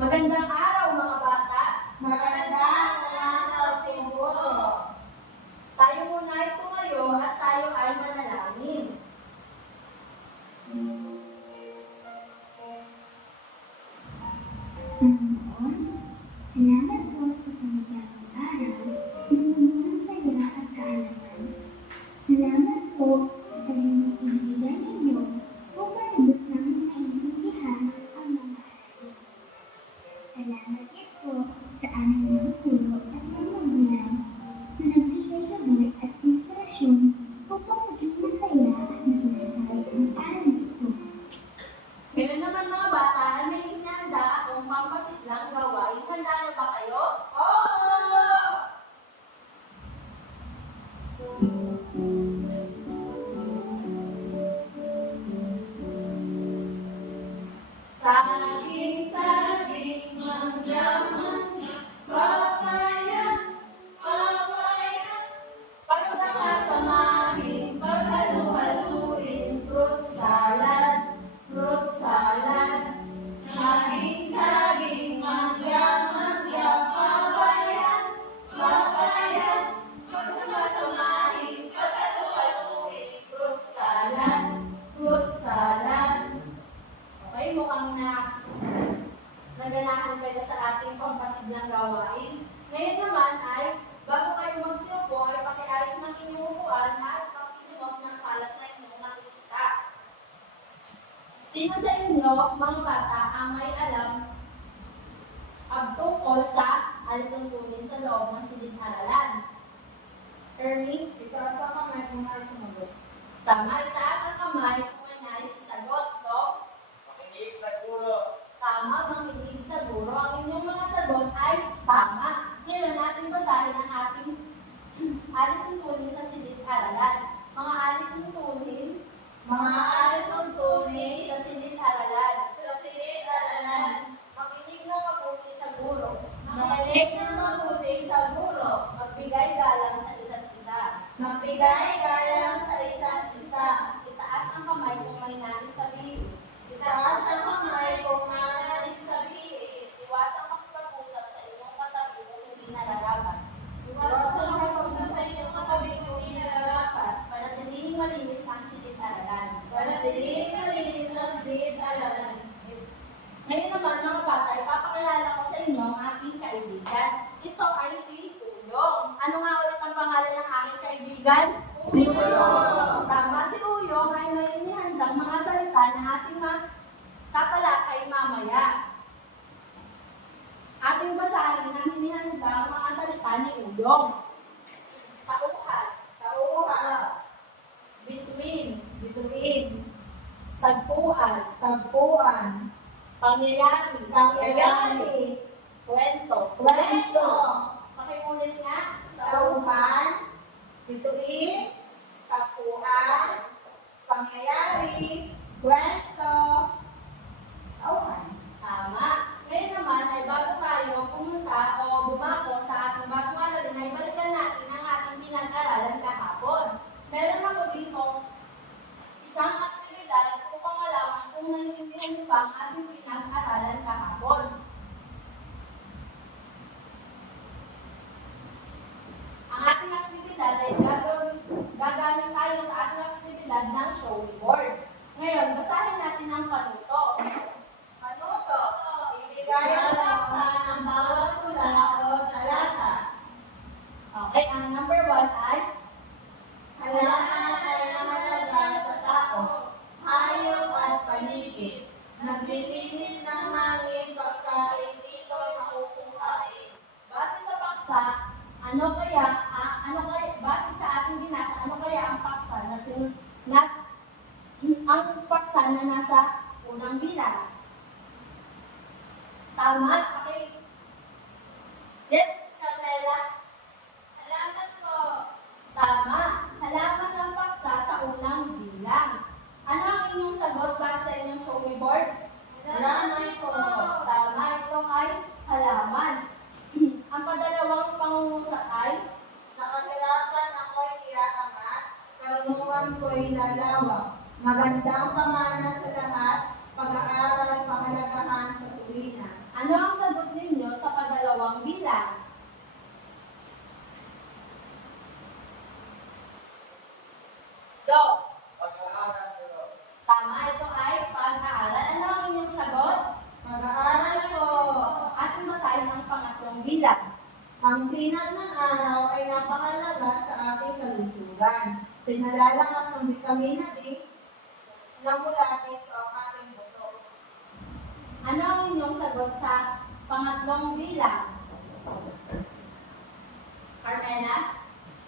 Magandang araw mga bata. Magandang araw po. Tayo muna ay tumayo at tayo ay manalangin. Panginoon, salamat po sa pangyayaring araw ng mundo saya at kaalaman. Salamat po sa kanyang ibigay ninyo upang lubos namin maintindihan ang mga aralin. Salamat din po sa aming mga guro at mga magulang na nagbigay gabay at inspirasyon upang maging masaya at maging ang araw nito. Ngayon naman mga bata ay may hinanda akong pampasiklang gawain. Handa na ba kayo? Saging-saging, mangga-mangga, papaya, papaya. Pagsama-samahin, paghalu-haluin, fruit salad, fruit salad. Saging-saging, mangga-mangga, papaya, papaya. Pagsama-samahin, paghalu-haluin, fruit salad, fruit salad. Okay, mukhang naganahan kayo sa ating pampasiglang gawain. Ngayon naman ay, bago kayo magsiupo, ay pakiayos ng inyong upuan at pakinuot ng kalat na inyong nakikita. Sino sa inyo, mga bata, ang may alam tungkol sa alituntunin sa loob ng silid-aralan? Ernie? Itaas ang kamay kung ay sumagot. Tama, itaas ang kamay kung may nais isagot, no? Makinig sa guro. Tama, makinig sa guro. Ang inyong mga sagot ay tama. Ngayon, ating basahin ang ating alituntunin sa silid-aralan. Mga alituntunin sa silid-aralan. Sa silid-aralan, Makinig na mabuti sa guro. makinig ng mabuti sa guro. Magbigay galang sa isa't isa. Magbigay galang sa isa't isa. Itaas ang kamay kung may nais sabihin. Itaas ang kamay kung nais sabihin. Iwasang makipag-usap sa inyong katabi kung hindi nararapat. Iwasan ang makipag-usap sa inyong katabi kung hindi nararapat. Panatiling malinis ang silid-aralan. Panatiling malinis ang silid-aralan. Ngayon naman mga bata, ipapakilala ko sa inyo ang aking kaibigan. Ito ay si Uyong. Ano nga ulit ang pangalan ng aking kaibigan? Uyong. Tama, si Uyong ay may inihandang mga salita na ating tatalakay mamaya. Ating basahin ang inihandang mga salita ni Uyong. Tauhan, Tauhan. between, Bituin. tagpuan, Tagpuan. pangyayari, Pangyayari. kwento. Kwento. Pakiulit nga. Tauhan. Bituin. Tagpuan. Pangyayari. Kwento. Tauhan. Tama. Ngayon naman ay bago tayo pumunta o bumako sa ating bagong aralin ay balikan natin ang ating pinag-aralan kahapon. Meron ako dito isang aktibidad upang malaman kung naiintindihan niyo ba ang ating pinag-aralan kahapon. Ang ating aktibidad ay gagamit tayo sa ating aktibidad ng showing board. Ngayon, basahin natin ang panuto. Panuto. Ibigay ang paksa ng bawat tula o talata. Okay, ang number 1 ay Halaman ay namalaga sa tao, hayop at paligid. Naglilinis ng hangin pagkain dito nakukuhain. base sa paksa, base sa ating binasa, ano kaya ang paksa ang paksa na nasa unang bilang? Tama? Okay. Yes, Carmela? Halaman po. Tama. Halaman ang paksa sa unang bilang. Ano ang inyong sagot base sa inyong showing board? Halaman po. Tama. Ito ay halaman. Ang padalawang pangungusap ay Sa kahirapan ako'y iaangat, karunungan ko'y lalawak. Magandang pamana sa lahat, pag-aaral, pahalagahan sa tuwina. Ano ang sagot ninyo sa padalawang bilang? Go! Pag-aaral ko. Tama, ito ay pag-aaral. Ano ang inyong sagot? Mag-aaral po. Ating basahin ang pangatlong bilang. Ang sinag ng araw ay napakalaga sa ating kalusugan. Pinalalakas ng vitamina D na mula dito ang ating buto. Ano ang inyong sagot sa pangatlong bilang? Carmela?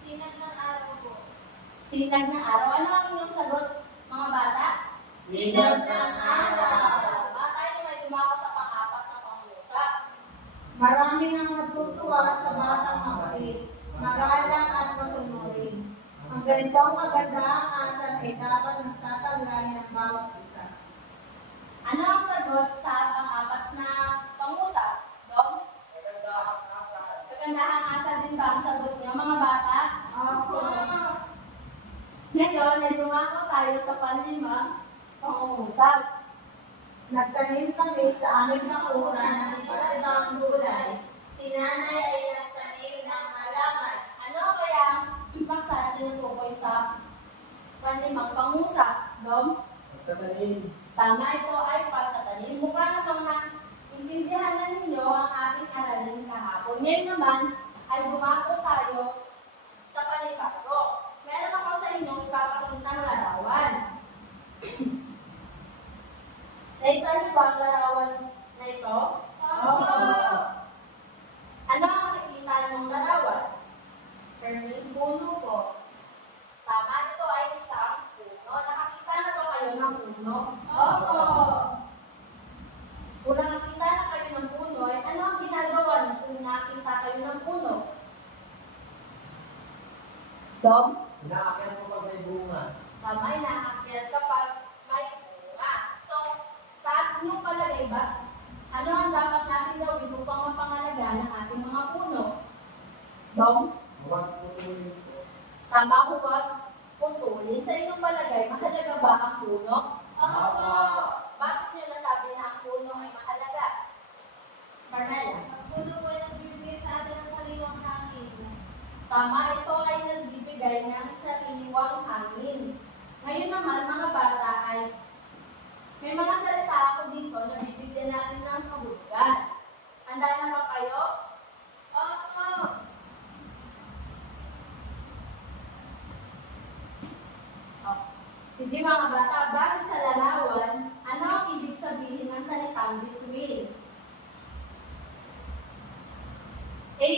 Sinag ng araw po. Sinag ng araw. Ano ang inyong sagot, mga bata? Sinag ng araw. Tama, tayo naman dumako sa pang-apat na pangusap. Marami nang natutuwa sa batang mabait, magalang at masunurin. Ang ganitong kagandaang asal ay dapat nagtataglay ng bawat isa. Ano ang sagot sa pang-apat na pangusap? Dong? Magandahang asal. Kagandahang asal din ba ang sagot niyo, mga bata? Opo. Ngayon, ay dumako tayo sa panlimang pangungusap. Nagtanim kami sa aming bakuran ng iba't ibang gulay. Si nanay ay nagtanim ng halaman. Ano kaya ang paksa na tinutukoy sa panlimang pangusap? Dom? Magtatanim. Tama, ito ay pagtatanim. Mukha namang na intindihan na ninyo ang ating aralin kahapon. Ngayon naman ay dumako tayo sa panibago. Meron ako sa inyong ipapakitang larawan. Nakita niyo ba ang larawan na ito? Opo. Ano ang nakikita niyong larawan? Permin? Puno po. Tama, ito ay isang puno. Nakakita na ba kayo ng puno? Opo. Kung nakakita na kayo ng puno, ay ano ang ginagawa niyo kung nakakita kayo ng puno? Dom? Inaakyat mo pag may bunga. Tama, inaakyat kapag may bunga. So, sa inyong palagay ba, ano ang dapat natin gawin upang mapangalagaan ang ating mga puno? Dom? Huwag putulin ko. Tama, huwag putulin. Sa inyong palagay, mahalaga ba ang puno? Opo. Bakit niyo nasabi na ang puno ay mahalaga? Carmela? Ang puno po ay nagbibigay sa atin ng sariwang hangin. Tama, ito ay nagbibigay ng sariwang hangin. Ngayon naman, mga bata, ay may mga salita ako dito na bibigyan natin ng kahulugan. Handa na ba kayo? Opo. Oh. Sige mga bata, base sa larawan, ano ang ibig sabihin ng salitang between? A.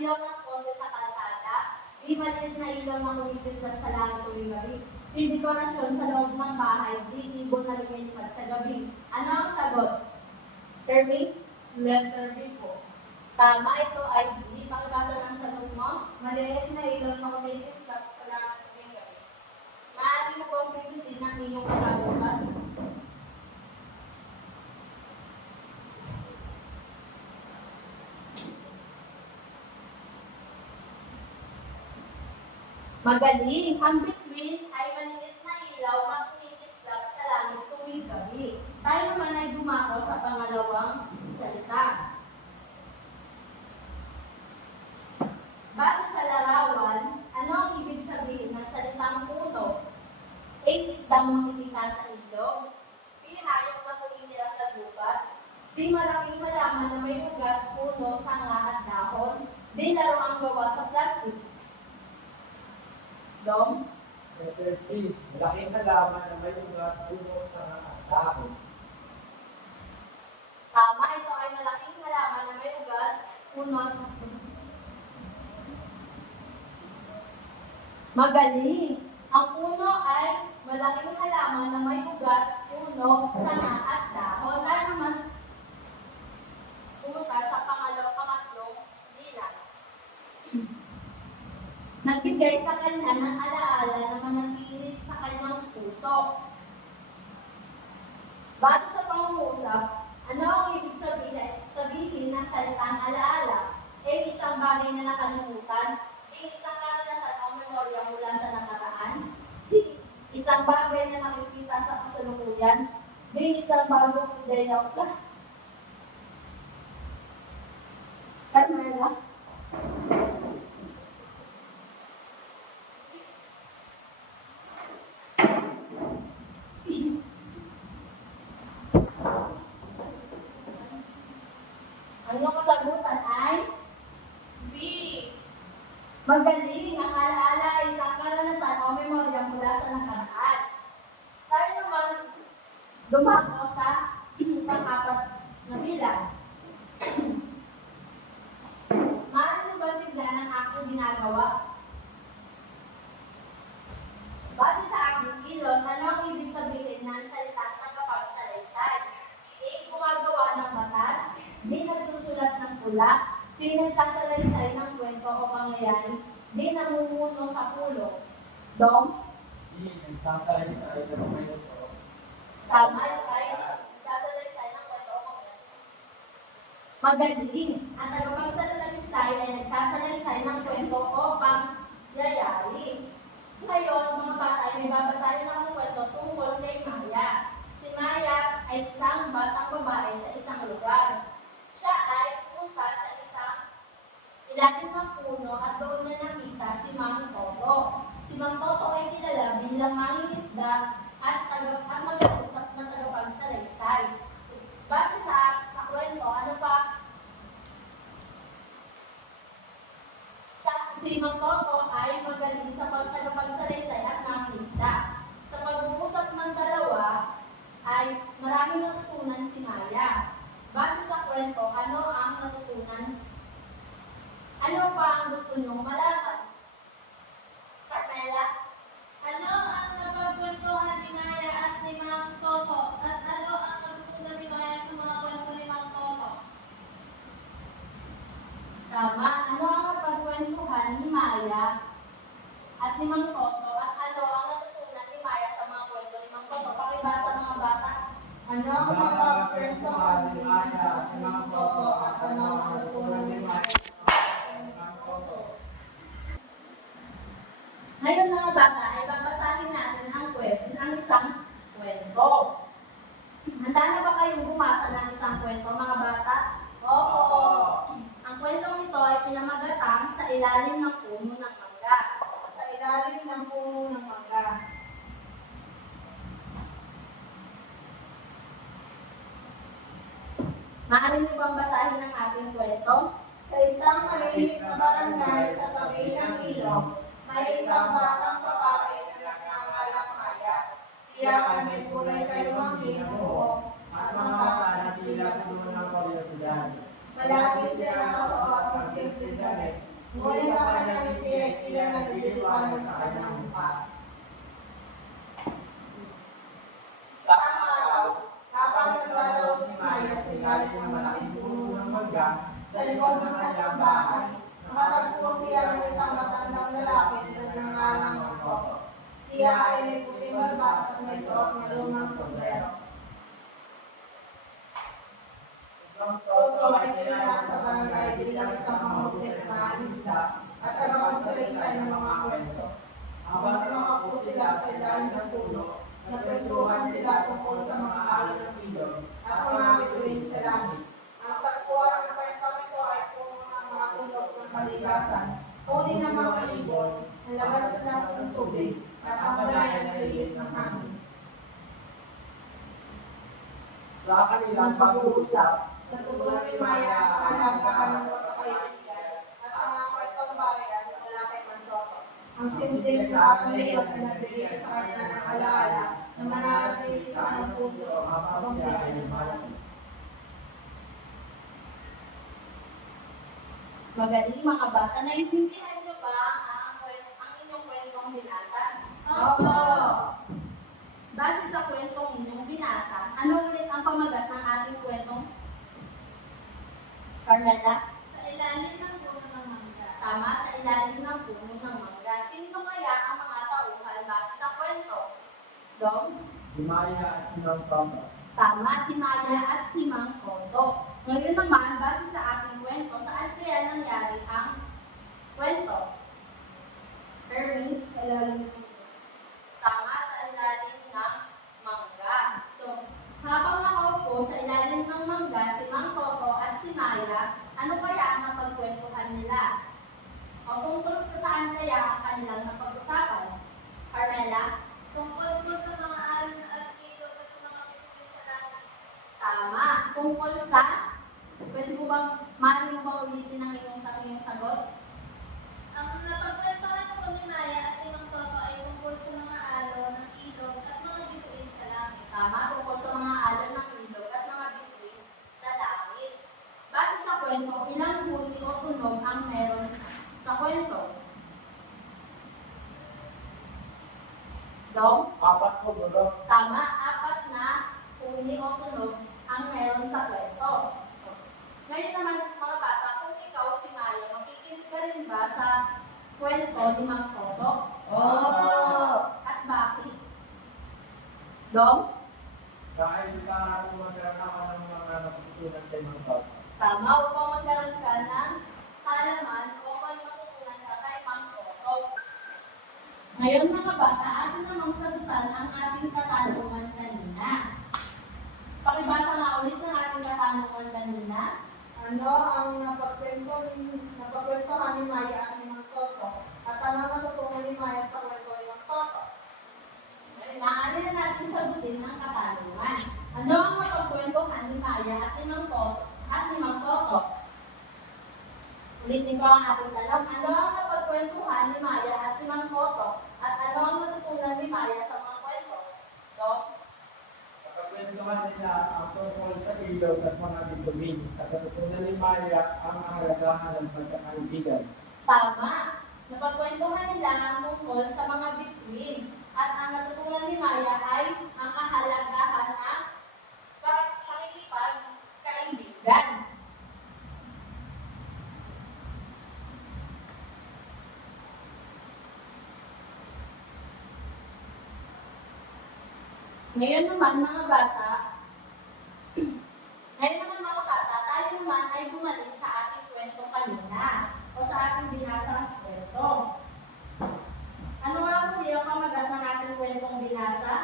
Ilaw ng pose sa kalsada. B. Maliit na ilaw na kumikislap sa langit tuwing gabi. C. Dekorasyon sa loob ng bahay. D. Ibon na lumilipad sa gabi. Ano ang sagot? Termi? Letter B po. Tama, ito ay B. Pakibasa ng sagot mo. Maliit na ilaw na kumikislap sa langit tuwing gabi. Maaari mo pong pindutin ang inyong kasagutan. Magaling! Ang between ay maliit na ilaw na kumikislap sa langit tuwing gabi. Tayo naman ay dumako sa pangalawang salita. Base sa larawan, ano ang ibig sabihin ng salitang puno? A. Isdang makikita sa ilog. B. Hayop na tumitira sa gubat. C. Malaking halaman na may ugat, puno, sanga at dahon. D. Laruang gawa sa plastic. Dom? Letter C. Malaking halaman na may ugat, puno sa dahon. Tama, ito ay malaking halaman na may ugat, puno. Magaling! Ang puno ay malaking halaman na may ugat, puno, sanga at dahon. Tayo naman pumunta sa pangatlong bilang. Nagbigay sa kanya ng alaala na manatili sa kanyang puso. Base sa pangungusap, ano ang ibig sabihin ng salitang alaala? A. Isang bagay na nakalimutan. B. Isang karanasan o memorya mula sa nakaraan. C. Isang bagay na nakikita sa kasalukuyan. D. Isang bagong ideya o Ang iyong kasagutan ay B. magaling. Ang alaala ay isang karanasan o memorya mula sa nakaraan. Tayo naman dumako sa pang-apat na bilang. Maaari mo ba tignan ang aking ginagawa? Base sa aking kilos, ano ang ibig sabihin ng salitang tagapagsalaysay? A. Gumagawa ng batas. B. Nagsusulat ng tula. C. Nagsasalaysay ng kwento o pangyayari. D. Namumuno sa pulong. Dong? Si, nagsasalaysay ng kwento. Tama, ito ay nagsasalaysay ng kwento o pangyayari. Magaling. Ang tagapagsalaysay ay nagsasalaysay ng kwento o pangyayari. Ngayon, mga bata, ay may babasahin akong kwento tungkol kay Maya. Si Maya ay isang batang babae sa isang lugar. Siya ay pumunta sa isang ilalim ng puno at doon niya nakita si Mang Toto. Si Mang Toto ay kilala bilang mangingisda at mag-usap na tagapagsalaysay. Base sa kwento, ano pa? Si Mang Toto ay magaling sa tagapagsalaysay at mangingisda. Sa pag-uusap ng dalawa, ay maraming natutunan si Maya. Base sa kwento, ano ang natutunan? Ano pa ang gusto niyong malaman? Carmela? Ano ang napagkwentuhan ni Maya at ni Mang Toto? At ano ang natutunan ni Maya sa mga kwento ni Mang Toto? Tama. Ano ang napagkwentuhan ni Maya at ni Mang Toto? At ano ang natutunan ni Maya sa mga kwento ni Mang Toto? Pakibasa mga bata. Ano ang napagkwentuhan ni Maya at ni Mang Toto at ano ang natutunan ni Maya ni Mang Toto? Ngayon mga bata, ay babasahin natin ang isang kwento. Handa na ba kayong bumasa ng isang kwento mga bata? Opo. Ang kwentong ito ay pinamagatang sa ilalim ng puno ng mangga. Sa ilalim ng puno ng mangga. Maaari niyo bang basahin ang ating kwento? Sa isang maliit na barangay sa tabi ng ilog, may isang batang babae na nagngangalang Maya. Siya ay may kulay kayumangi ng buhok At mga bata na tila puno ng kuryosidad. Malagi sila nakasuot ng simpleng damit. Ngunit ang kanyang ngiti ay tila naliliwanag sa kanyang mukha. Sa araw, habang naglalaro si Maya sa ilalim ng malaking puno ng mangga, sa likod ng kanyang bahay, nakatagpo siya ng isang matandang lalaki na nangangalang Mang Toto. Siya ay may puting balbas at may suot na lumang sombrero. Toto ay kilala sa barangay bilang isang mahusay na mangingisda at tagapagsalaysay ng mga kwento. Habang nakaupo sila sa ilalim ng puno, nagkwentuhan sila tungkol sa mga alon ng ilog at mga bituin sa langit. Ang tagpuan ng kwentong ito ay puno ng mga tunog ng kaligasan, huli ng mga ibon, ang lagas ng tubig, at ang balayan ng liit ng hangin. Sa kanilang pag-uusap, Natutunan ni Maya ang kahalagahan ng pagkakaibigan at ang mga kwentong bayan mula kay Mang Toto. Ang simpleng nakakaliwat na nagbigay sa kanya ng alaala na mananatili sa kanyang puso habang siya ay lumalaki. Magaling mga bata, naiintindihan niyo ba ang inyong kwentong binasa? Opo! Base sa kwentong inyong binasa, ano ulit ang pamagat ng ating kwentong? Carmela? Sa ilalim ng puno ng mangga. Tama, sa ilalim ng puno ng mangga. Sino kaya ang mga tauhan base sa kwento? Dong? si Maya at si Mang Toto. Tama, si Maya at si Mang Toto. Ngayon naman, base sa ating kwento, saan kaya nangyari ang kwento? Erwin? Tama, sa ilalim ng mangga. So, habang nakaupo sa ilalim ng mangga, si Mang Toto at si Maya, ano kaya ang napagkwentuhan nila? O tungkol saan kaya ang kanilang napag-usapan? Carmela? Tungkol po sa mga alon at ilog at mga bituin sa langit. Tama. Tungkol sa Pwede mo bang, maaari mo bang ulitin ang iyong sagot? Ang napagkwentuhan po ni Maya at ni Mang Toto ay tungkol sa mga alo ng ilog at mga bituin sa langit. Tama, tungkol sa mga alon ng ilog at mga bituin sa langit. Base sa kwento, ilang huni o tunog ang meron sa kwento? Dong? Apat po, bro. Tama, 4 na huni o tunog ang meron sa kwento. Ngayon naman, mga bata, kung ikaw si Maya, makikinig ka rin ba sa kwento ni Mang Toto? At bakit? Dong? Dahil para po magkaroon ako ng mga natutunan kay mga bata. Tama, upang magkaroon ka ng kaalaman o upang matutunan ka kay Mang Toto. Ngayon mga bata, atin namang sagutan ang ating katanungan kanina. Pakibasa nga ulit ng ating katanungan kanina. Ano ang napagkwentuhan ni Maya at ni Mang Toto? At ano ang natutunan ni Maya sa kwento ni Mang Toto? Maaari na natin sagutin ng katanungan. Ano ang napagkwentuhan ni Maya at ni Mang Toto? Ulitin ko ang ating tanong. Ano ang napagkwentuhan ni Maya at ni Mang Toto? At ano ang natutunan ni Maya sa mga kwento? So, Kapagkwentuhan nila ang tungkol sa ilog at mga bituin. At natutunan ni Maya ang kahalagahan ng pagkakaibigan. tama. Napagkwentuhan nila ang tungkol sa mga bituin. At ang natutunan ni Maya ay ang kahalagahan ng pakikipagkaibigan. Ngayon naman mga bata, tayo naman ay bumalik sa ating kwento kanina o sa ating binasang kwento. Ano nga po yung pamagat ng ating kwentong binasa?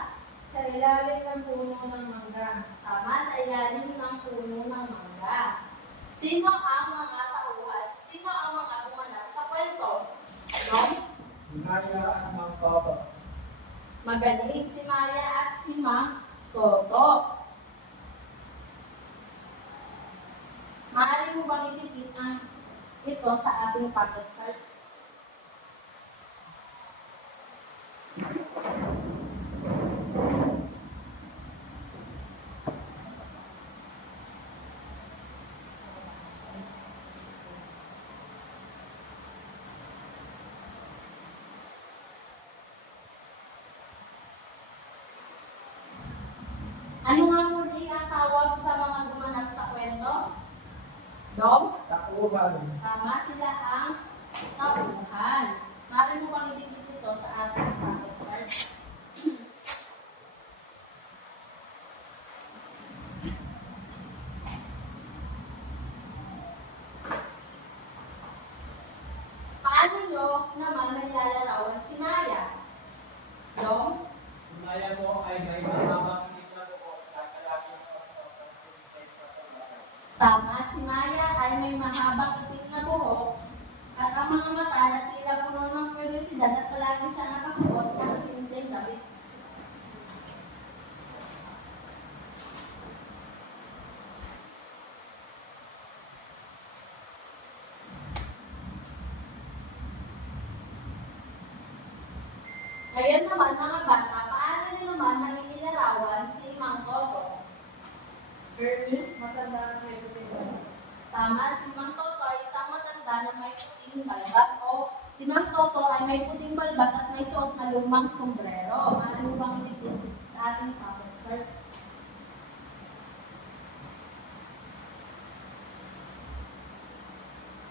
Sa ilalim ng puno ng mangga. Tama, sa ilalim ng puno ng mangga. Sino ang mga tauhan? Sino ang mga gumanap sa kwento? No? Si Maya at Mang Toto. Magaling si Maya at si Mang Toto. Maaari mo bang itipid ang ito sa ating pocket chart? Ano nga muli ang tawag sa mga gumanap sa kwento? Dom? Takuhan. Tama, sila ang tauhan. Maaari mo bang idikit ito sa ating pocket card? Paano nyo naman nailalarawan si Maya? Dom? Si Maya mo ay may mahabang na buhok at laging pagkakas sa bahay. Tama, si Maya ay may mahabang itik na buhok at ang mga mata na tila puno ng kuryosidad at palagi siya nakasuot ng simpleng damit. Ngayon naman mga bata, paano nyo naman makikilarawan si Mang Toto? Ernie? Matanda ang kwento. Tama, si Mang Toto ay isang matanda na may puting balbas o si Mang Toto ay may puting balbas at may suot na lumang sombrero. Ano bang itigil sa ating pocket shirt?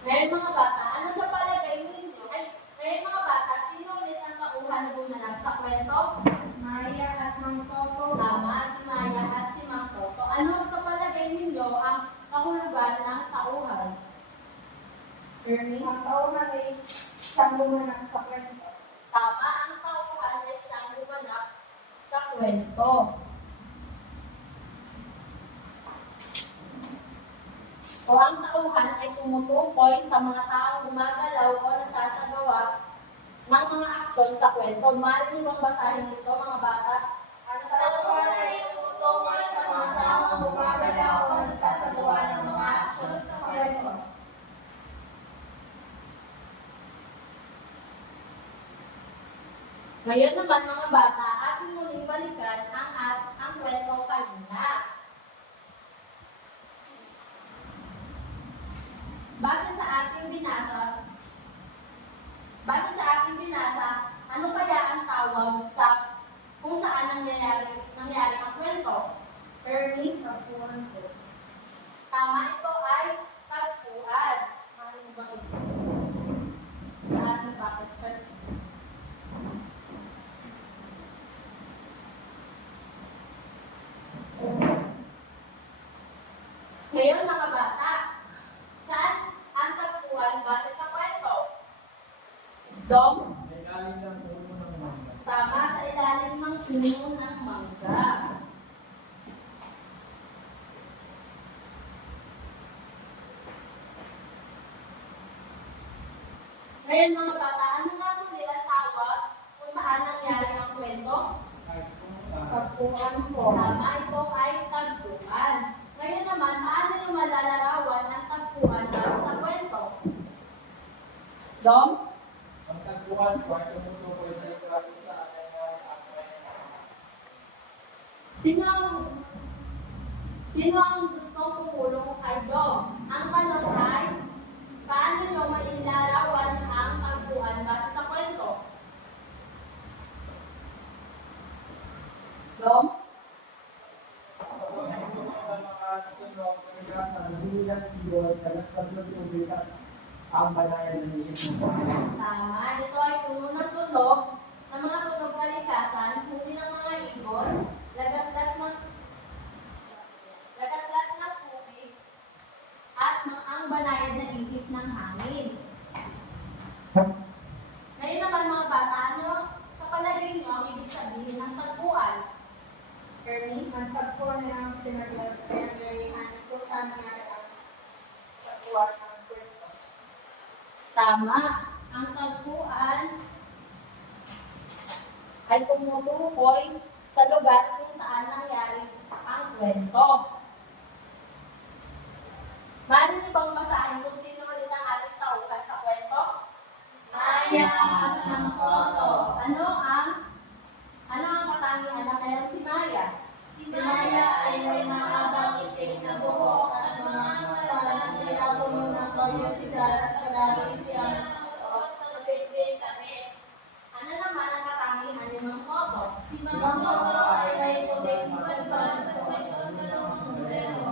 Ngayon mga bata, ano sa palagay ninyo? Ngayon mga bata, sino ulit ang tauhan na gumanap sa kwento? Maya at Mang Toto. Tama, si Maya at si Mang Toto. Ano sa palagay ninyo ang kahulugan ng tauhan? Ernie? Ang tauhan ay siyang gumanap sa kwento. Tama, ang tauhan ay siyang gumanap sa kwento. O ang tauhan ay tumutukoy sa mga taong gumagalaw o nasasagawa ng mga aksyon sa kwento. Maaari niyo bang basahin ito mga bata? Ang tauhan ay tumutukoy sa mga taong gumagalaw o nagsasagawa ng mga aksyon Ngayon naman mga bata, ating muling balikan ang kwento kanina. Base sa ating binasa, ano kaya ang tawag sa kung saan nangyari ang kwento? Ernie, tagpuan ko. Tama, ito ay tagpuan. Mahal mo bang ito? Sa ating bucket chart. Ngayon mga bata, saan ang tagpuan base sa kwento? Dom? May galing ng puno ng mangga. Tama, sa ilalim ng puno ng mangga. Ngayon mga bata, ano nga muli ang tawag kung saan nangyari ang kwento? Tagpuan po. Tama, ito ay tagpuan. Ngayon naman, paano nyo malalarawan ang tagpuan base sa kwento? Dom? Ang tagpuan ko ay tumutukoy sa lugar kung saan nangyari ang kwento. Sino ang gustong tumulong kay Dom? Ang tanong ay, paano nyo mailarawan ang tagpuan base sa kwento? Dom? Ang banayan ng iyon. Tama, ito ay puno ng tunog ng mga tunog kalikasan, hindi ng mga ibon, lagaslas ng tubig, at ang banayad na ihip ng hangin. Ngayon naman mga bata, ano sa palagay nyo ang ibig sabihin ng tagpuan? Ernie? Ang tagpuan na ang pinaglarihan kung saan nangyari ang tagpuan ng kwento. Tama, ang tagpuan ay tumutukoy sa lugar kung saan nangyari ang kwento. Maaari niyo bang basahin kung sino ulit ang ating tauhan sa kwento? Maya ng Toto. Ano ang katangian na meron si Maya? Si Maya ay may mahabang itim na buhok at mga mata na nilapuno ng kuryosidad at palaging siyang suot ng simpleng damit. Ano naman ang katangian ni Mang Toto? Si Mang Toto ay may puting balbas at may suot na ng sombrero.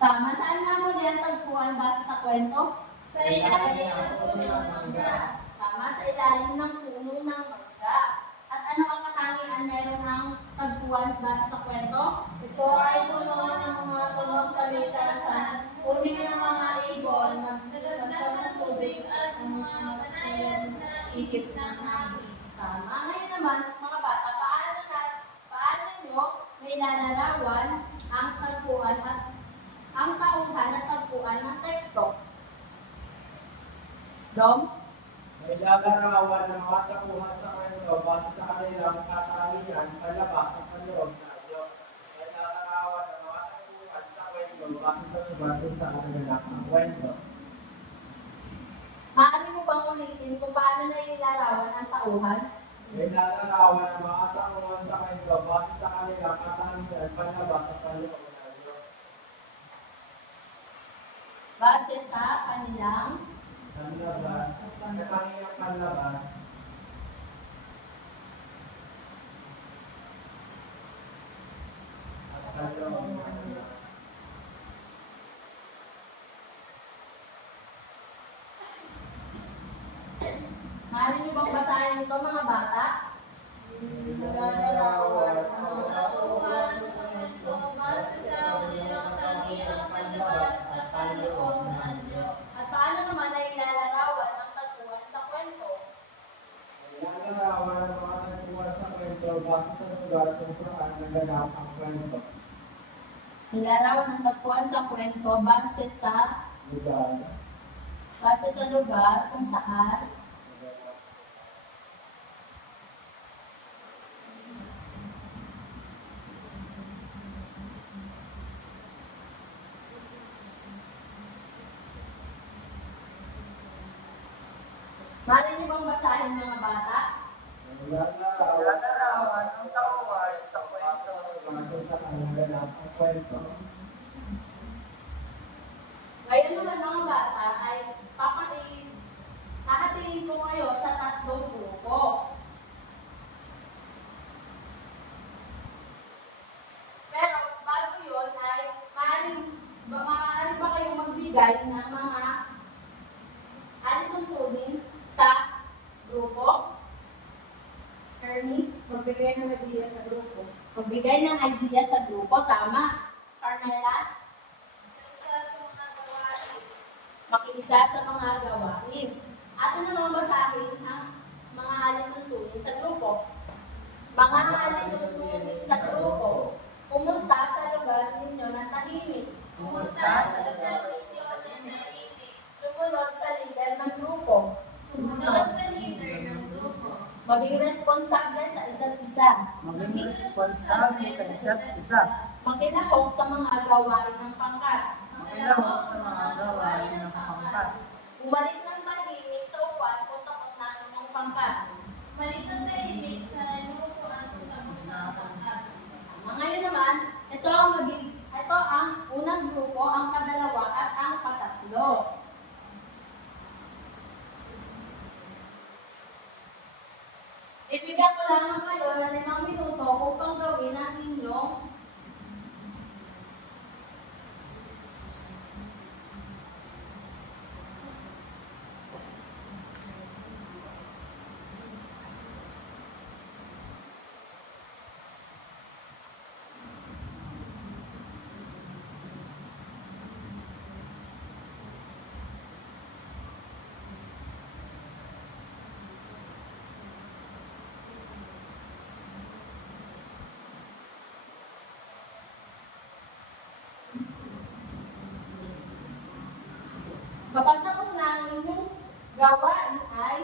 Tama, saan nga muli ang tagpuan base sa kwento? Sa ilalim ng puno ng mangga. Tama, sa ilalim ng puno ng mangga. At ano ang katangian meron ang tagpuan base sa kwento? Ito ay puno ng mga tunog kalikasan, puno ng mga ibon, nagdasdas ng tubig at mga banayad na ihip ng hangin. Tama. Ngayon naman, mga bata, paano nyo may lalarawan ang tagpuan at ang tauhan at tagpuan ng teksto? Dom? May lalarawan ng mga takuhan sa kwento base sa kanilang katangian, palabas at panloob na Diyos. May lalarawan ng mga takuhan sa kwento base sa lugar kung saan nangyari ang kwento. Maaari mo bang ulitin kung paano na ilalarawan ang tauhan? May lalarawan ng mga takuhan sa kwento base sa kanilang katangian, palabas at panloob na Diyos. Base sa kanilang Panlabas, katangiang panlabas, at panloob na Diyos. Maaari niyo bang basahin ito mga bata? Naglalarawan ang Ang mga tauhan sa kwento base sa kanilang tangiang panlabas at panloob ng Diyos. At paano naman na ilalarawan ang tagpuan sa kwento? Lalarawan ng mga takuhan sa kwento base sa lugar kung saan naganap ang kwento. Ilarawan ang tagpuan sa kwento base sa Lugar, kung saan maaari niyo bang basahin mga bata? Lalarawan ang tauhan sa kwento. Bago sa kanilang ang kwento. Ngayon naman mga bata ay hahatiin ko kayo sa 3 grupo. Pero bago yun ay maaari ba kayong magbigay ng mga alituntunin sa grupo? Ernie, Magbigay ng idea sa grupo. magbigay ng idea sa grupo. Tama. Carmela, Isa sa mga gawain. makiisa sa mga gawain. Atin namang basahin ang mga alituntunin sa grupo. Mga alituntunin sa grupo. Pumunta sa lugar ninyo na tahimik. Pumunta sa lugar ninyo na tahimik. Sumunod sa lider ng grupo. Sumunod sa leader ng grupo. Maging responsable sa isa't isa. Maging responsable sa isa't isa. Makilahok sa mga gawain ng pangkat. Makilahok sa mga gawain ng pangkat. Umalis ng tahimik sa upan kung tapos na ang inyong pangkat. Malito tahimik sa inuupuan kung tapos na ang pangkat. Ngayon naman, ito ang unang grupo, ang kadalawa at ang patatlo. Ibigyan ko lamang kayo ng 5 minuto upang gawin ang inyong kapag tapos na ang inyong gawain ay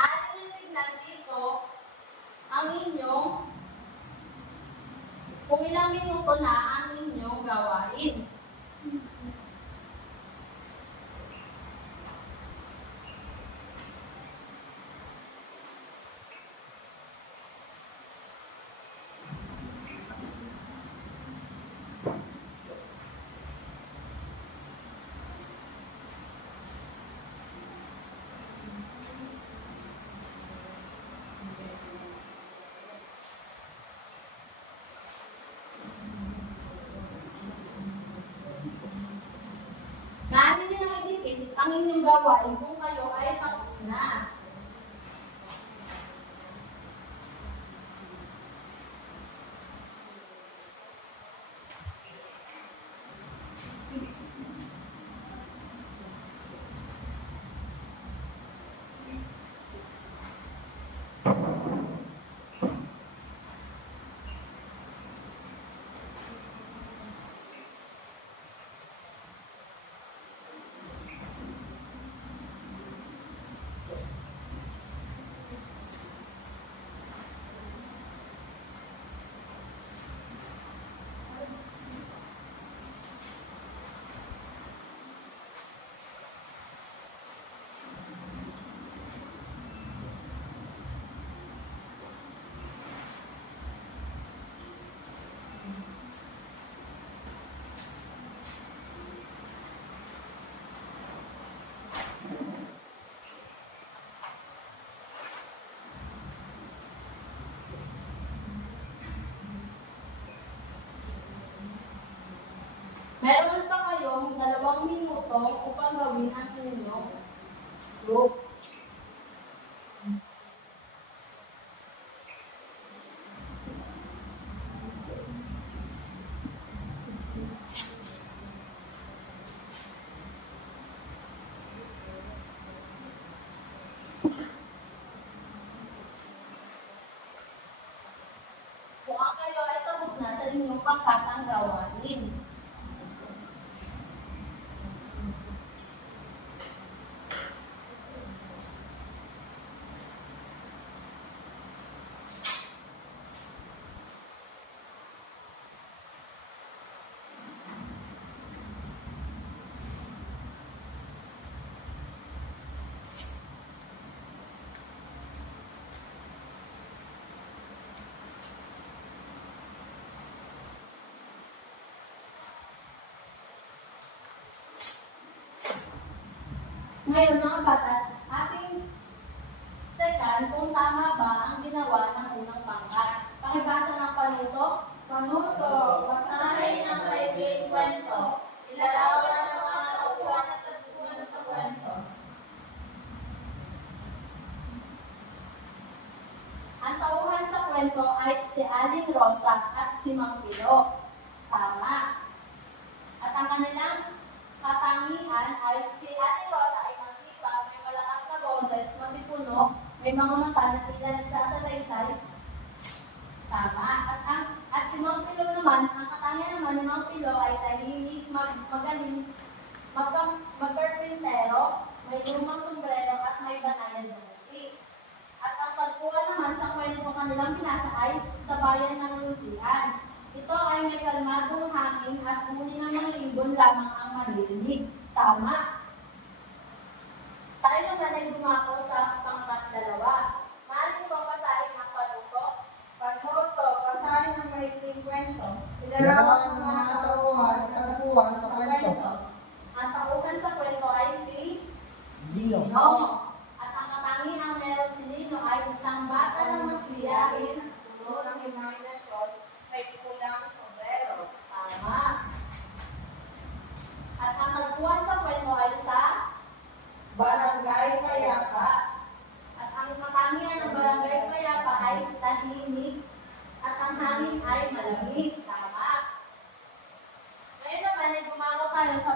atin yung tignan dito ang inyong kung ilang minuto na ang inyong gawain. Maaari nyo nang idikit ang inyong gawain kung kayo ay tapos na. Meron pa kayong 2 minuto upang gawin ang inyong group. Kung ang kayo ay tapos na sa inyong pangkatang gawain. Ngayon mga bata, ating checkan kung tama ba ang ginawa ng unang pangkat. Pakibasa ng panuto. Panuto, Basahin ang maikling kwento. Ilarawan ang mga tauhan at tagpuan sa kwento. Ang tauhan sa kwento ay si Aling Rosa at si Mang Pilo. Tama. At ang kanilang katangian ay si Aling Rosa ay masipag, may malakas na boses, matipuno, may mga mata na tila nagsasalaysay. Tama. At si Mang Pilo naman, ang katangian naman ni Mang Pilo ay tahimik, magaling, magkarpintero, may lumang sombrero at may banayan na buti. At ang pagkuha naman sa kwento kanilang binasa ay sa bayan ng Lutian. Ito ay may kalmadong hangin at muli ng mga ibon lamang ang maririnig. Tama. Tayo naman ay dumako sa pangkat 2. Maaari bang basahin ang panuto? panuto, basahin ang maikling kwento. Ilarawan ang mga tauhan at tagpuan sa kwento. Ang tauhan sa kwento ay si Lino. Lino. At ang katangiang meron si Lino ay isang bata na masiyahin. Puno ng imahinasyon, may pulang sombrero. Tama. At ang tagpuan sa kwento ay sa Barangay Payapa. at ang katangian ng barangay Payapa ay tahimik at ang hangin ay malamig. Tama. Ngayon naman ay gumako tayo sa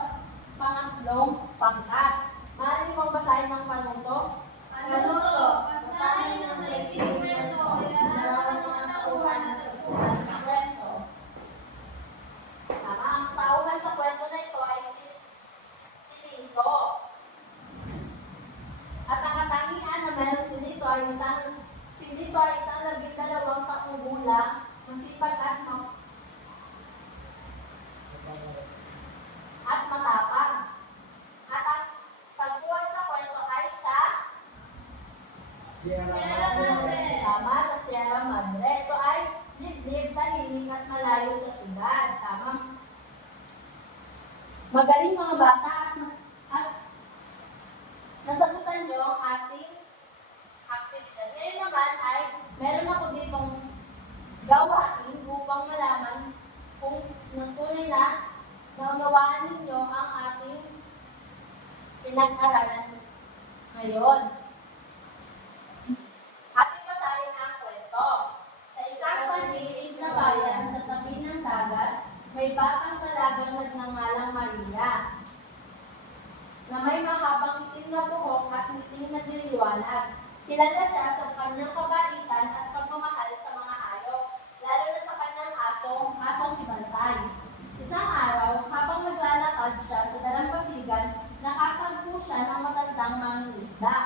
pangatlong pangkat. Maaari mo basahin ng panuto? Panuto, basahin ang maikling kwento. Ilarawan ang mga tauhan at tagpuan sa kwento. Tama. Ang tauhan sa kwento na ito ay si Lito. At ang katangian na meron si Lito ay isang labing-dalawang taong gulang, masipag at matapang. At ang tagpuan sa kwento ay sa Sierra Madre. Tama, sa Sierra Madre. Ito ay liblib, tahimik at malayo sa syudad. Tama. Magaling mga bata at nasagutan nyo ang ating activity. Ngayon naman ay meron ako ditong gawain upang malaman kung tunay na naunawaan ninyo ang ating pinag-aralan ngayon. Ating basahin ang kwento. Sa isang panliit na bayan sa tabi ng dagat, may batang dalagang nagngangalang Maria, na may mahabang itim na buhok at ngiting na diliwanag. Kilala siya sa kanyang kabaitan at pagmamahal sa mga hayop, lalo na sa kanyang asong si Bantay. Isang araw, habang naglalakad siya sa dalampasigan, nakatagpo siya ng matandang mangingisda.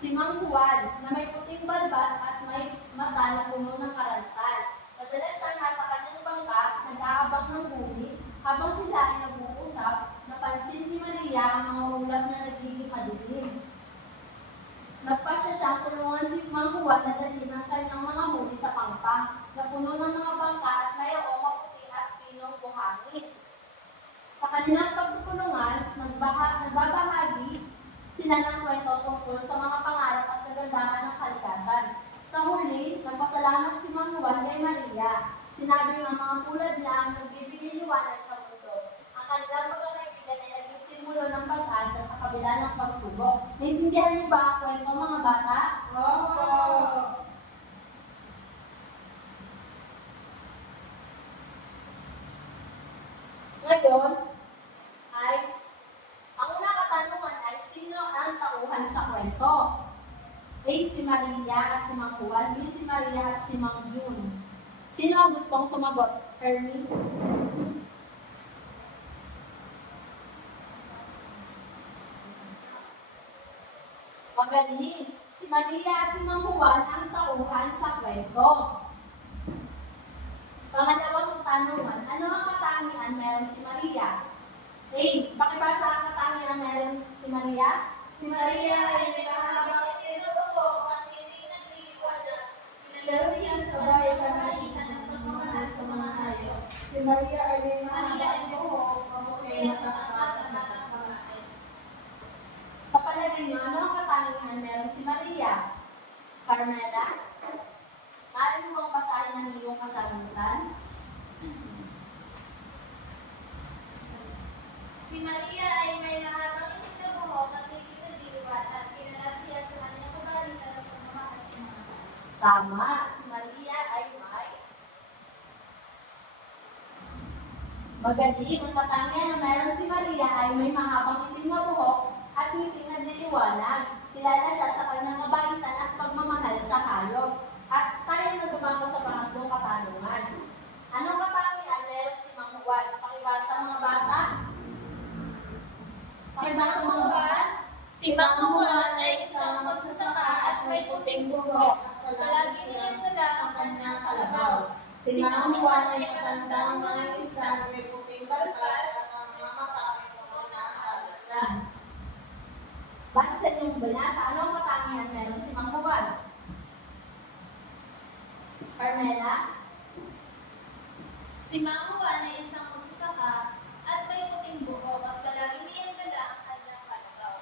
Si Mang Juan, na may puting balbas at may mata na puno ng karansal. Madalas siya nasa kanyang bangka, nag-aabang ng huli, habang sila ay nag-uusap, napansin ni Maria ang mga ulap na nagiging madilim. Nagpasya siyang tulungan si Mang Juan na dalhin ang kanyang mga huli sa pangpang, na puno ng mga bangka at mayroong maputi at pinong buhangin. Sa kanilang pagtutulungan, nagbabahagi sila ng kwento tungkol sa mga pangarap at kagandahan ng kalikasan. Sa huli, nagpasalamat si Mang Juan kay Maria. Sinabi ng mga tulad niya ang nagbibigay liwanag sa mundo. Ang kanilang pagkakaibigan ay naging simbolo ng pag-asa sa kabila ng pagsubok. Naintindihan niyo ba ang kwento, mga bata? Oo! Ngayon, ay ang unang katanungan ay sino ang tauhan sa kwento? A. Si Maria at si Mang Juan. B. Si Maria at si Mang June. Sino ang gustong sumagot? Hermie? Magaling. Si Maria at si Mang Juan ang tauhan sa kwento. Pangalawang katanungan, ano ang katangian meron si Maria? A. Pakibasa ang katangian meron si Maria? Si Maria ay may mahabang itim na buhok at hindi nagliliwanag. Kilala siya sa kabaitan at pagmamahal sa mga hayop. Si Maria ay may Maria ay mahabang buhok, maputi Kaya na tatapat tapat at na nakakabahay. Carmela, maaari mo bang basahin ang iyong kasagutan? Si Maria ay may mahabang itim na buhok at may kinadiwa at kilala siya sa kanyang kabalitan at pagmamahal sa mga tao. Tama, si Maria ay may magaling. Ang katangian na mayroon si Maria ay may mahabang itim na buhok at ngipin na diliwanag. Kilala siya sa kanyang kabaitan at pagmamahal sa hayop. At tayo na dumako sa pangatlong katanungan. Anong katangian meron si Mang Juan? Pakibasa mga bata. Si Mang Juan, si Mang Juan ay isang magsasaka at may puting buhok. Palagi niyang dala ang kanyang kalabaw. Si Mang Juan ay matandang mga isla na may puting balbas at ang mga mata ay puno ng kalasan. Base sa inyong binasa, anong katangian meron si Mang Juan? Carmela? Si Mang Juan ay isang magsasaka at may puting buhok at palagi niyang dala ang kanyang kalabaw.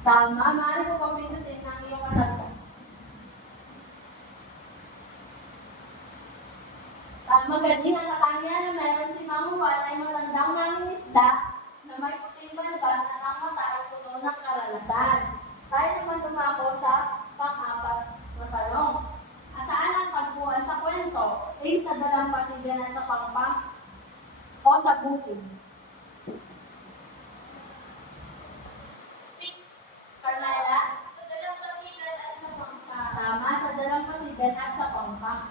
Tama, maaari mo pang pindutin ang iyong kasagutan. Magaling ang katangian na meron si Mang Juan ay matandang mangingisda na may puting balbas at ang mata ay puno ng karanasan. Tayo naman dumako sa pang-apat na tanong. Saan ang pagbuhan sa kwento? A. Sa dalampasigan at sa pangpang o sa bukid? Carmela? Sa dalampasigan at sa pangpa. Tama, sa dalampasigan at sa pangpang.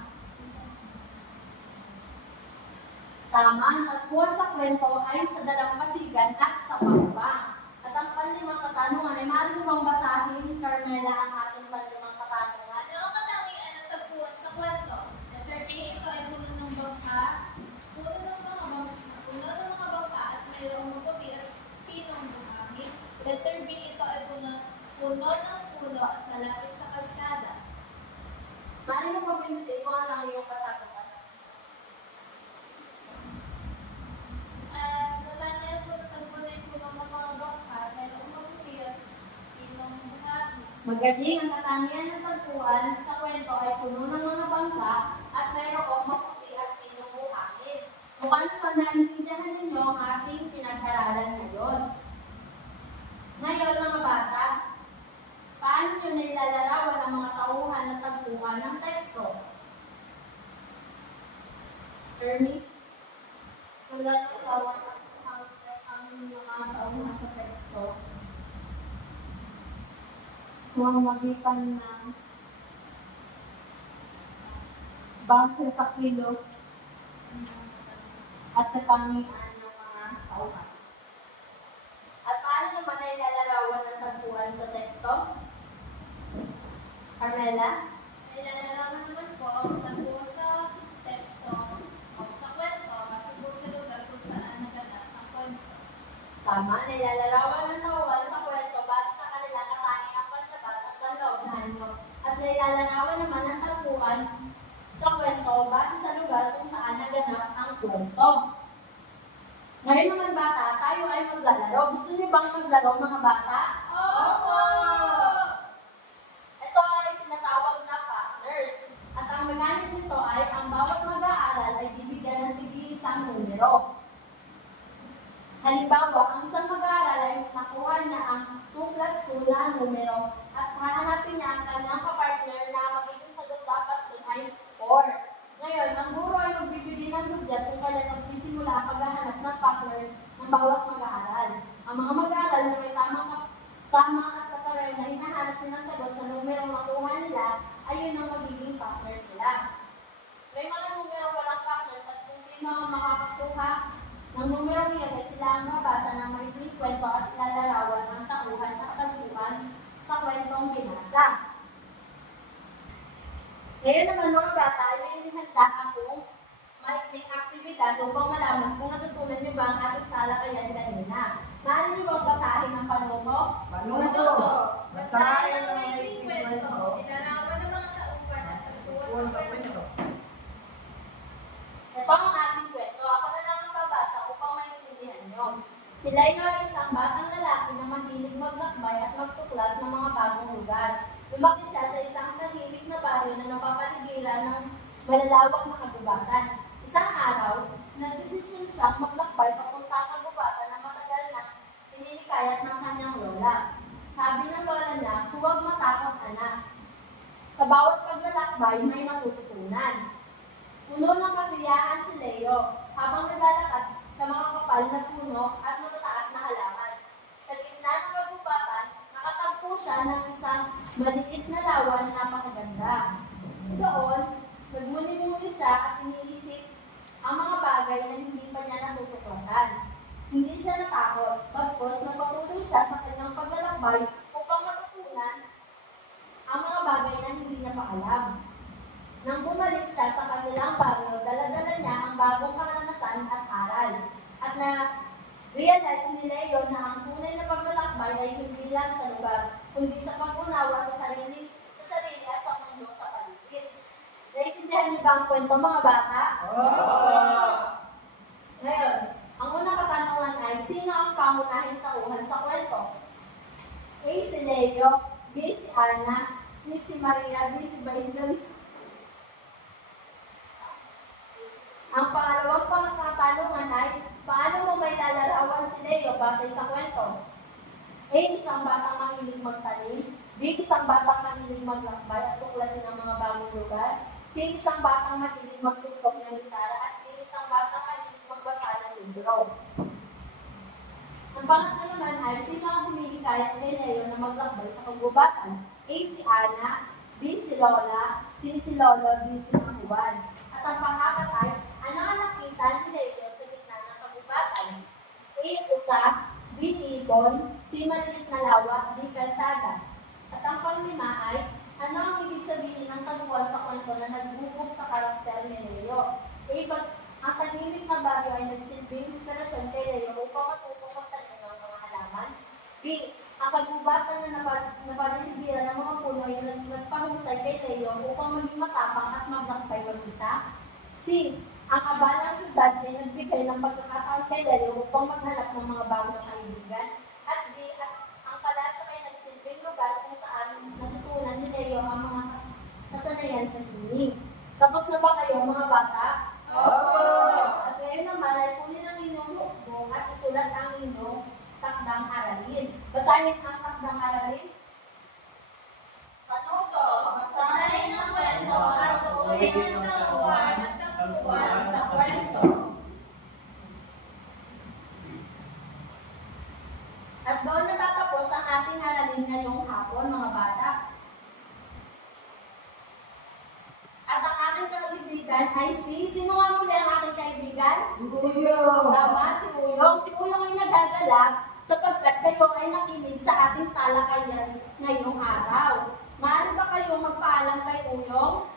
Tama, ang tagpuan sa kwento ay sa dalampasigan at sa pangpang. At ang panlimang katanungan ay maaari mo bang basahin, Carmela, ang ating panlimang katanungan? Ano ang katangian ng tagpuan sa kwento? Letter A, ito ay puno ng bangka, puno ng mga bangka at mayroong maputi at pinong buhangin. Letter B, ito ay puno ng puno at malapit sa kalsada. Maaari mo bang pindutin kung ano ang iyong kasagutan? Katangian po tagpuan ay puno ng mga bangka, mayroong maputi at pinong buhangin. Magaling ang katangian ng tagpuan sa kwento ay puno ng mga bangka at mayroong maputi at pinong buhangin. Mukhang pa naintindihan ninyo ang ating pinag-aralan ngayon. Ngayon, mga bata, paano nyo nilalarawan ang mga tauhan na tagpuan ng teksto? Ernie? Wala na tawag ang mga tauhan sa teksto. Magitan ng bangsa sa kilos at katangian ng mga tauhan. At paano naman nilalarawan ang tagpuan sa teksto? Carmela? Nilalarawan naman po ang tagpuan sa teksto o sa kwento kasi po sa lugar kung saan naganap ang kwento. Tama, nilalarawan ng tauhan sa kwento base sa kanilang katangiang panlabas at panloob na anyo. At nilalarawan naman ng tagpuan sa kwento base sa lugar kung saan naganap ang kwento. Ngayon naman bata, tayo ay maglalaro. Gusto niyo bang maglaro mga bata? Opo! Ito ay tinatawag na partners. At ang mechanics nito ay ang bawat mag-aaral ay bibigyan ng tig-isang numero. Halimbawa, ang isang mag-aaral ay nakuha niya ang 2 plus 2 na numero at hahanapin niya ang kanyang kapartner na magiging sagot dapat dun ay 4. Ngayon, ang guro ay magbibigay ng hudyat kung kailan magsisimula ang paghahanap ng partners ng bawat mag-aaral. Ang mga mag-aaral na may tama at kataray na hinahanap nila ng sagot sa numerong nakuha nila ay yun ang magiging partners nila. May mga numero walang partners at kung sino ang makakakuha ng numero niya ay sila ang mabasa ng may kwento at ilalarawan ng tauhan at tagpuan sa kwentong binasa. Ngayon naman mga bata ay may inihanda akong maikling aktibidad upang malaman kung natutunan niyo ba ang ating talakayan kanina. Maaari niyo bang basahin ang panuto? Panuto! Basahin ang maikling kwento. Ilarawan ng mga tauhan at tagpuan sa kwento. Ito ang ating kwento. Ako na lang ang babasa upang maintindihan niyo. Sila ay isang batang lalaki na mahilig maglakbay at magtuklas ng malalawak na kagubatan. Isang araw, nagdesisyon siyang maglakbay papunta ang kagubatan na matagal na hininikayat ng kanyang lola. Sabi ng lola niya, huwag matakot anak. Sa bawat paglalakbay, may matututunan. Puno ng kasiyahan si Leo habang naglalakad sa mga kapal na puno at matataas na halaman. Sa gitna ng kagubatan, nakatagpo siya ng isang maliit na lawa na napakaganda. Doon, nagmuni-muni siya at iniisip ang mga bagay na hindi pa niya natutuklasan. Hindi siya natakot, bagkus nagpatuloy siya sa kanyang paglalakbay upang matutunan ang mga bagay na hindi niya pa alam. Nang bumalik siya sa kanilang baryo, dala-dala niya ang bagong karanasan at aral. At na-realize ni Leo na ang tunay na paglalakbay ay hindi lang sa lugar, kundi sa pag-unawa sa sarili at sa mundo sa paligid. Naiintindihan niyo ba ang kwento, mga bata? Ngayon, ang unang katanungan ay, sino ang pangunahing tauhan sa kwento? A. Si Leo, B. Si Ana, C. Si Maria, D. Si Baisdon. Ang pangalawang katanungan ay, paano mo may lalarawan si Leo batay sa kwento? A. Isang batang mahilig magtanim, B. Isang batang mahilig maglakbay at tuklasin ang mga bagong lugar, C. Isang batang mahilig magtugtog ng gitara, at D. Isang batang mahilig magbasa ng libro. Ang pangatlo naman ay, sino ang humihikayat kay Leo na maglakbay sa kagubatan? A. Si Ana, B. Si Lola, C. Si Lolo, D. Si Juan. At ang pangapat ay, ano ang nakita ni Leo sa gitna ng kagubatan? A. Usa, B. Ibon, C. Maliit na lawa, D. Kalsada. At ang panglima ay, ano ang ibig sabihin ng taguan sa kwento na nagbubog sa karakter ni Leo? A. Ang tahimik na baryo ay nagsilbing inspirasyon kay Leo upang matutong magtanim ng mga halaman. B. Ang kagubatan na napaligbiran ng mga puno ay nagpahusay kay Leo upang maging matapang at maglakbay mag-isa. C. Ang abalang syudad ay nagbigay ng pagkakataon kay Leo upang maghanap ng mga bagong kaibigan. At D. Ang palasyo ay nagsilbing lugar kung saan natutunan ni Leo ang mga kasanayan sa sining. Tapos na ba kayo, mga bata? Opo! At ngayon naman ay kunin ang inyong notebook at isulat ang inyong takdang aralin. Basahin ang takdang aralin. Panuso, Basahin ang kwento at tukuyin ang tauhan at tagpuan sa kwento. At doon natatapos ang ating aralin ngayong hapon, mga bata. At ang aking kaibigan ay sino nga muli ang aking kaibigan? Tama, si Uyong. Si Uyong ay nagagalak sapagkat kayo ay nakinig sa ating talakayan ngayong araw. Maaari ba kayong magpaalam kay Uyong?